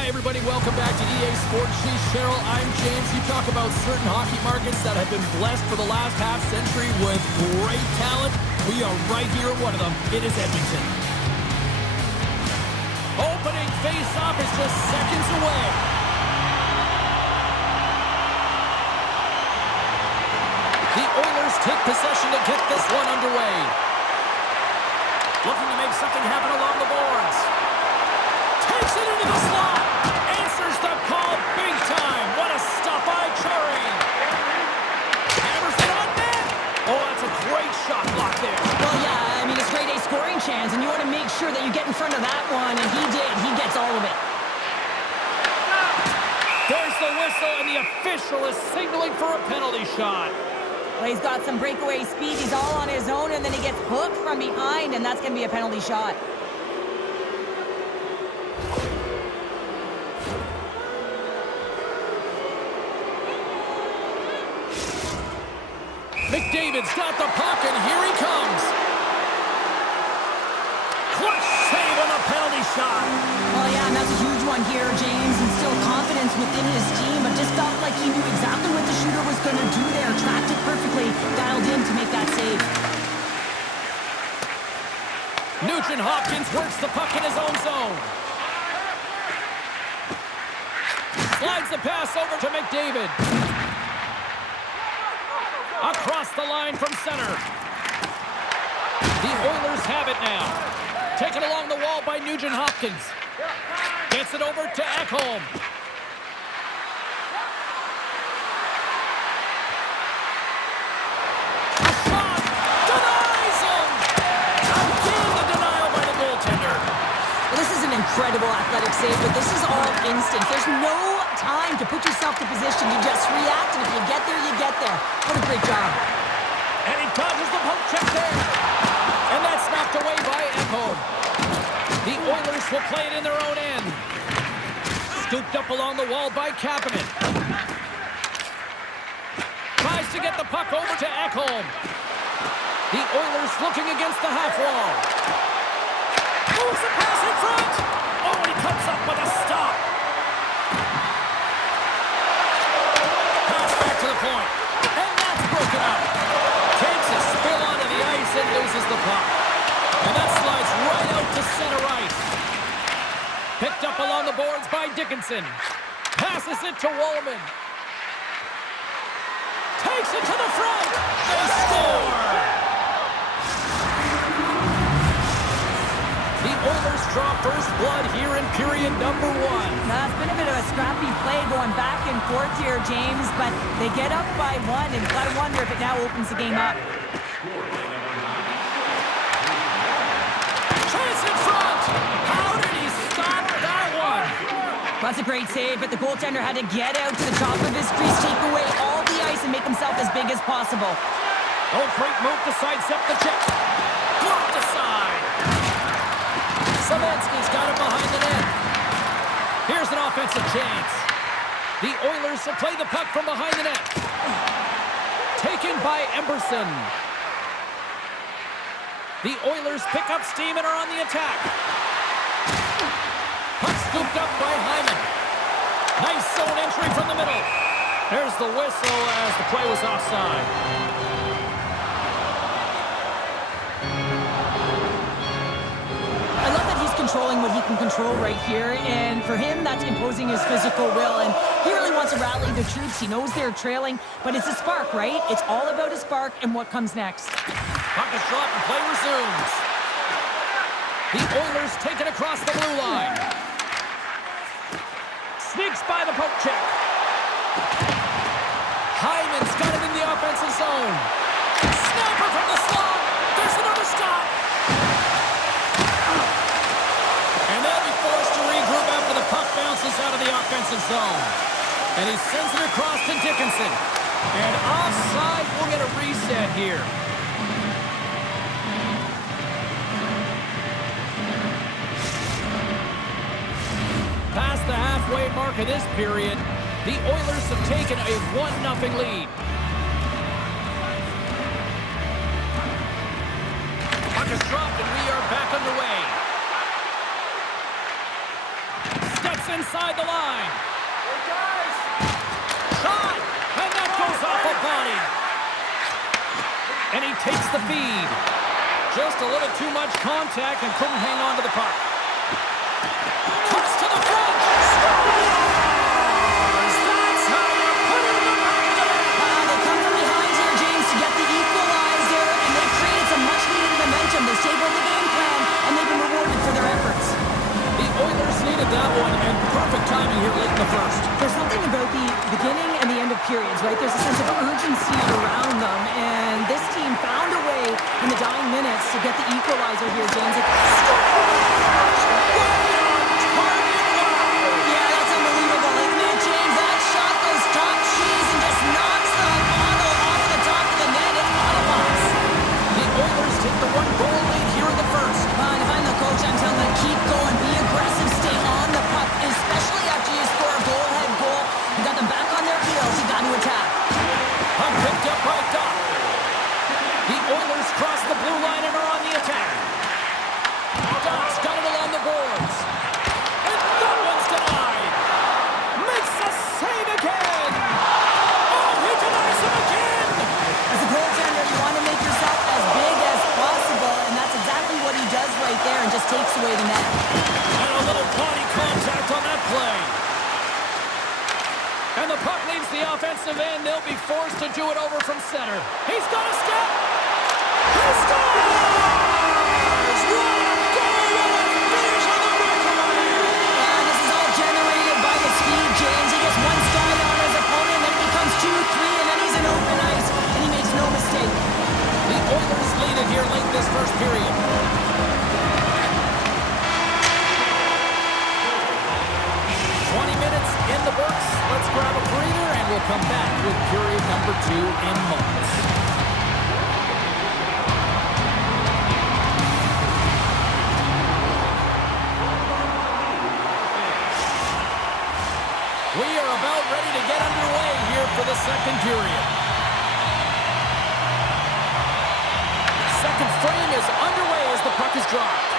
Hi, everybody. Welcome back to EA Sports. She's Cheryl. I'm James. You talk about certain hockey markets that have been blessed for the last half-century with great talent. We are right here at one of them. It is Edmonton. Opening face-off is just seconds away. The Oilers take possession to get this one underway. Looking to make something happen along the boards. Takes it into the slot. Answers the call big time. What a stop by Chari. Hammers it on net. Oh, that's a great shot block there. Well, yeah, I mean, it's grade A scoring chance, and you want to make sure that you get in front of that one, and he did. He gets all of it. There's the whistle, and the official is signaling for a penalty shot. Well, he's got some breakaway speed. He's all on his own, and then he gets hooked from behind, and that's going to be a penalty shot. McDavid's got the puck, and here he comes. Clutch save on a penalty shot. Well, yeah, and that's a huge one here, James. Instilled confidence within his team, but just felt like he knew exactly what the shooter was going to do there. Tracked it perfectly, dialed in to make that save. Nugent Hopkins works the puck in his own zone. Slides the pass over to McDavid. Across the line from center. The Oilers have it now. Taken along the wall by Nugent Hopkins. Gets it over to Ekholm. A shot! Denies him! Again, the denial by the goaltender. Well, this is an incredible athletic save, but this is all instinct. There's no time to put yourself to position. You just react, and if you get there, you get there. What a great job. And he dodges the poke check there. And that's knocked away by Ekholm. The Oilers will play it in their own end. Scooped up along the wall by Kapanen. Tries to get the puck over to Ekholm. The Oilers looking against the half wall. Moves the pass in front. Oh, and he comes up with a stop. Pass back to the point. And that's broken up. Takes a spill onto the ice and loses the puck. And that slides right out to center ice. Picked up along the boards by Dickinson. Passes it to Wallman. Takes it to the front. They score! The Oilers draw first blood here in period number 1. Now, it's been a bit of a scrappy play going back and forth here, James, but they get up by one, and you've got to wonder if it now opens the game up. Chance in front! How did he stop that one? That's a great save, but the goaltender had to get out to the top of his crease, take away all the ice, and make himself as big as possible. Oh, great move to sidestep the check. Blocked aside. Savansky's got him behind the net. Here's an offensive chance. The Oilers will play the puck from behind the net. Taken by Emberson. The Oilers pick up steam and are on the attack. Puck scooped up by Hyman. Nice zone entry from the middle. There's the whistle as the play was offside. I love that he's controlling what he can control right here, and for him, that's imposing his physical will, and he really wants to rally the troops. He knows they're trailing, but it's a spark, right? It's all about a spark and what comes next. Puck is dropped and play resumes. The Oilers take it across the blue line. Sneaks by the poke check. Hyman's got it in the offensive zone. Snapper from the slot. There's another stop. And they'll be forced to regroup after the puck bounces out of the offensive zone. And he sends it across to Dickinson. And offside, we'll get a reset here. Past the halfway mark of this period, the Oilers have taken a 1-0 lead. Puck is dropped and we are back underway. Steps inside the line. Shot! And that goes off a body. And he takes the feed. Just a little too much contact and couldn't hang on to the puck. Toss to the front. Scores! That's how you put it in the back of the net. They come from behind here, James, to get the equalizer, and they create some much-needed momentum. They stayed with the game plan, and they've been rewarded for their efforts. The Oilers needed that one, and perfect timing here late in the first. There's something about the beginning and the end of periods, right? There's a sense of urgency around them, and this team found a way in the dying minutes to get the equalizer here, James. Yeah, that's unbelievable, isn't it, James? That shot goes top cheese and just knocks the bottle off the top of the net. It's bottle box. The Oilers take the one-goal lead here in the first. If I'm the coach, I'm telling them keep going, be aggressive, stay on the puck, especially after you score a goal-ahead goal. You got them back on their heels. You got to attack. Puck picked up by Doc. The Oilers cross the blue line and are on the attack. Doc's got it along the boards. And that one's denied. Makes a save again. Oh, he denies him again. As a goaltender, you want to make yourself as big as possible, and that's exactly what he does right there and just takes away the net. And a little body contact on that play. And the puck leaves the offensive end. They'll be forced to do it over from center. He's got a step. He scores! What a goal! What a finish on the breakaway! This is all generated by the speed, James. He gets one stride on his opponent, then it becomes 2-3, and then he's in open ice, and he makes no mistake. The Oilers lead it here late in this first period. 20 minutes in the books. Let's grab a breather, and we'll come back with period number 2 in moments. We are about ready to get underway here for the second period. Second frame is underway as the puck is dropped.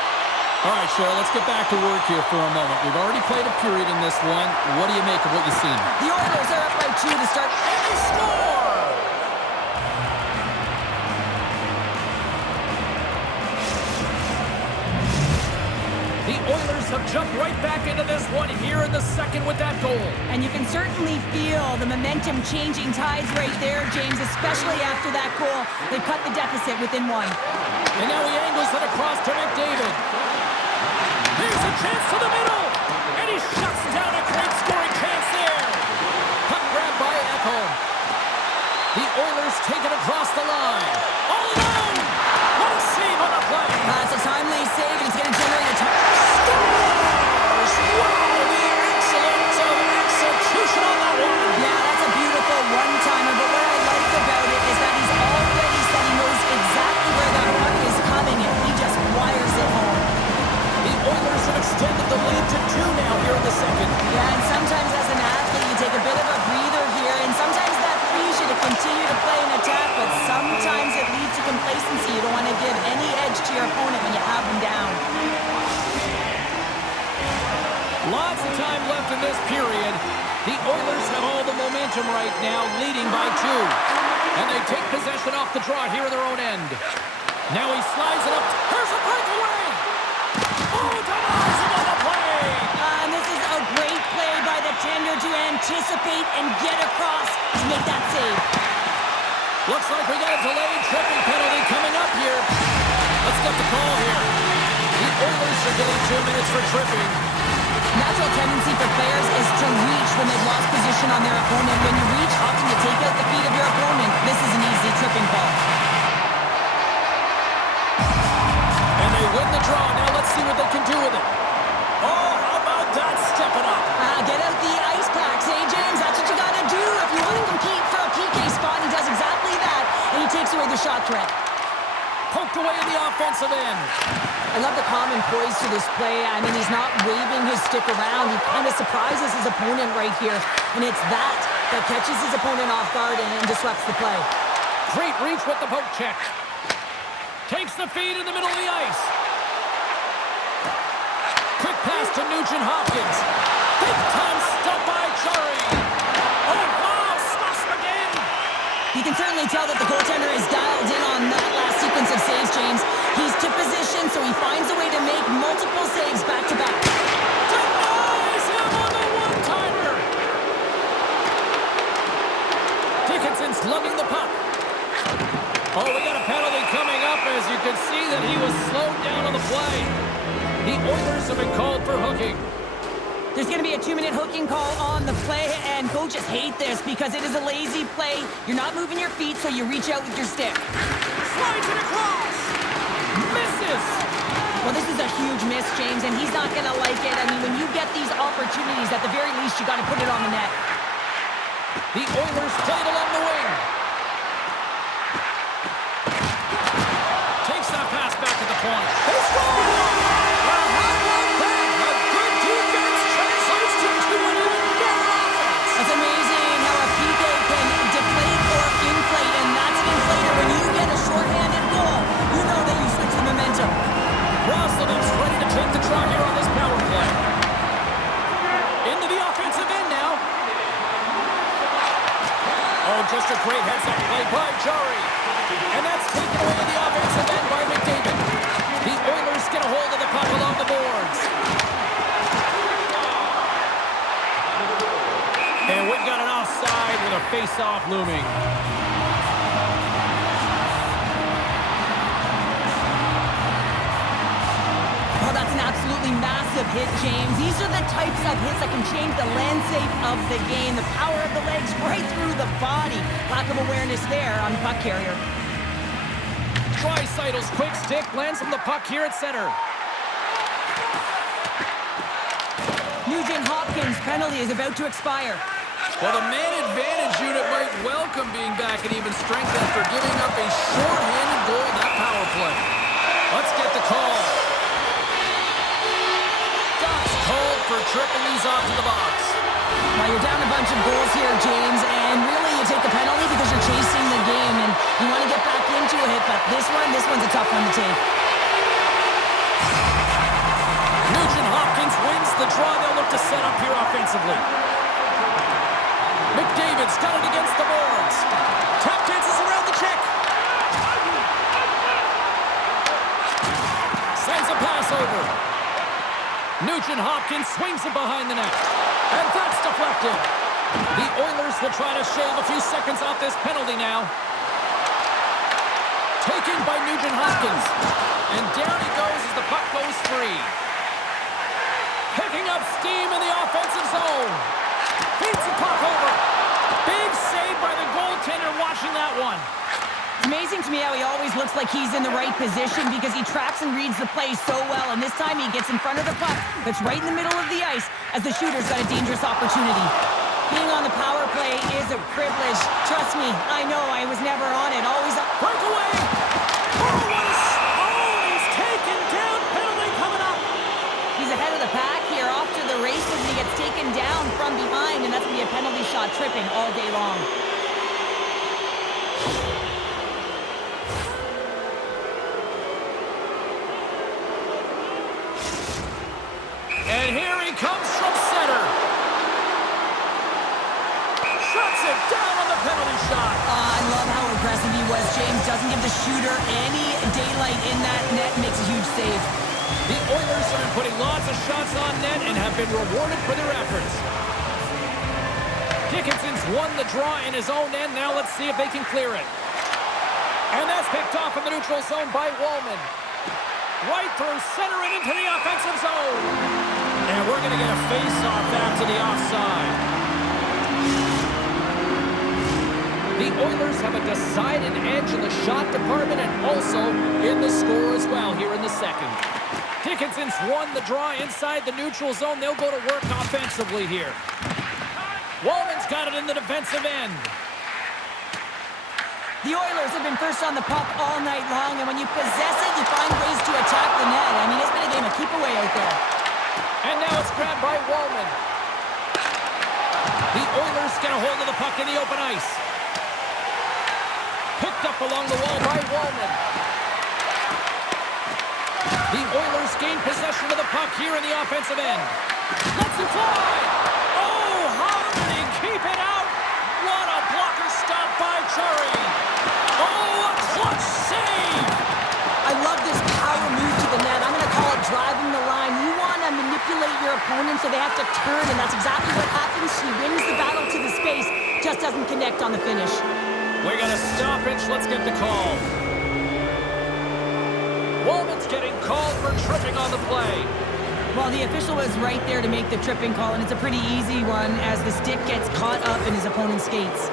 All right, Cheryl, let's get back to work here for a moment. We've already played a period in this one. What do you make of what you've seen? The Oilers are up by 2 to start. And they score! The Oilers have jumped right back into this one here in the second with that goal. And you can certainly feel the momentum changing tides right there, James, especially after that goal. They cut the deficit within 1. And now he angles it across to McDavid. Here's a chance to the middle. And he shuts down a great scoring chance there. Puck grabbed by Ekholm. The Oilers take it across the line. All alone. What a save on the play. It's a timely save, and it's going to generate a touch. Scores! Wow, the excellence of execution on that one. Yeah, that's a beautiful one-timer, but what I like about it is that he's already said he knows exactly where that puck is coming, and he just wires it home. The Oilers have extended the lead to 2 now here in the second. Yeah, and sometimes as an athlete, you take a bit of a breather here, and sometimes that frees you to continue to play an attack, but sometimes it leads to complacency. You don't want to give any edge to your opponent when you have them down. Lots of time left in this period. The Oilers have all the momentum right now, leading by 2. And they take possession off the draw here in their own end. Now he slides it up. Here's a breakaway! Oh, denies him on the play! And this is a great play by the tender to anticipate and get across to make that save. Looks like we got a delayed tripping penalty coming up here. Let's get the call here. The Oilers are getting 2 minutes for tripping. Natural tendency for players is to reach when they've lost position on their opponent. When you reach, often you take out the feet of your opponent. This is an easy tripping ball. And they win the draw. Now let's see what they can do with it. Oh, how about that? Step it up. Get out the ice packs, eh, James? That's what you got to do if you want to compete for a PK spot. He does exactly that, and he takes away the shot threat. Poked away in the offensive end. I love the calm and poise to this play. I mean, he's not waving his stick around. He kind of surprises his opponent right here, and it's that catches his opponent off guard and disrupts the play. Great reach with the poke check. Takes the feed in the middle of the ice. Quick pass to Nugent Hopkins. Big time stop by Chari. Oh, wow, stuffs him again. You can certainly tell that the goaltender is dialed in on that last sequence of saves, James. He's to position, so he finds a way to make multiple saves back-to-back. Denies him on the one-timer. Dickinson's lugging the puck. Oh, we got a penalty coming up, as you can see that he was slowed down on the play. The Oilers have been called for hooking. There's going to be a 2-minute hooking call on the play, and coaches hate this because it is a lazy play. You're not moving your feet, so you reach out with your stick. Slides it across. Misses. Well, this is a huge miss, James, and he's not going to like it. I mean, when you get these opportunities, at the very least, you got to put it on the net. The Oilers played along the wing. Takes that pass back to the point. They score! Well, how about that? A good defense translates to an even better offense. It's amazing how a PK can deflate or inflate, and that's an inflator. When you get a shorthanded goal, you know that you switch the momentum. Roslovic's ready to take the draw here on this power play. Into the offensive end now. Oh, just a great heads-up play by Jari. And that's taken away in the offensive end by McDavid. The Oilers get a hold of the puck along the boards. And we've got an offside with a face-off looming. Oh, that's an absolutely massive hit, James. These are the types of hits that can change the landscape of the game. The power of the legs right through the body. Lack of awareness there on the puck carrier. Draisaitl's quick stick lands him the puck here at center. Nugent Hopkins' penalty is about to expire. Well, the man advantage unit might welcome being back at even strength after giving up a short-handed goal in that power play. Let's get the call. Ducks called for tripping these off to the box. Now you're down a bunch of goals here, James, and really you take the penalty because you're chasing the game and you want to get back into it, but this one's a tough one to take. Nugent Hopkins wins the draw. They'll look to set up here offensively. McDavid's got it against the boards. Tap dances around the check. Sends a pass over. Nugent Hopkins swings it behind the net. And that's deflected. The Oilers will try to shave a few seconds off this penalty now. Taken by Nugent Hopkins. And down he goes as the puck goes free. Picking up steam in the offensive zone. Feeds the puck over. Big save by the goaltender watching that one. It's amazing to me how he always looks like he's in the right position because he tracks and reads the play so well, and this time he gets in front of the puck that's right in the middle of the ice as the shooter's got a dangerous opportunity. Being on the power play is a privilege. Trust me, I know I was never on it. Always a breakaway. Oh, what a... Oh, he's taken down. Penalty coming up. He's ahead of the pack here, off to the races, and he gets taken down from behind, and that's going to be a penalty shot tripping all day long. And here he comes from center. Shuts it down on the penalty shot. I love how aggressive he was, James. Doesn't give the shooter any daylight in that net. Makes a huge save. The Oilers have been putting lots of shots on net and have been rewarded for their efforts. Dickinson's won the draw in his own end. Now let's see if they can clear it. And that's picked off in the neutral zone by Wallman. Right through center and into the offensive zone. And we're going to get a face-off after the offside. The Oilers have a decided edge in the shot department and also in the score as well here in the second. Dickinson's won the draw inside the neutral zone. They'll go to work offensively here. Wallman's got it in the defensive end. The Oilers have been first on the puck all night long, and when you possess it, you find ways to attack the net. I mean, it's been a game of keep away out there. And now it's grabbed by Wallman. The Oilers get a hold of the puck in the open ice. Picked up along the wall by Wallman. The Oilers just gained possession of the puck here in the offensive end. Lets it fly! Oh, how did he keep it out? What a blocker stop by Chari! Oh, a clutch save! I love this power move to the net. I'm going to call it driving the line. You want to manipulate your opponent so they have to turn, and that's exactly what happens. She wins the battle to the space, just doesn't connect on the finish. We got a stoppage. Let's get the call. Walman's getting called for tripping on the play. Well, the official was right there to make the tripping call, and it's a pretty easy one as the stick gets caught up in his opponent's skates.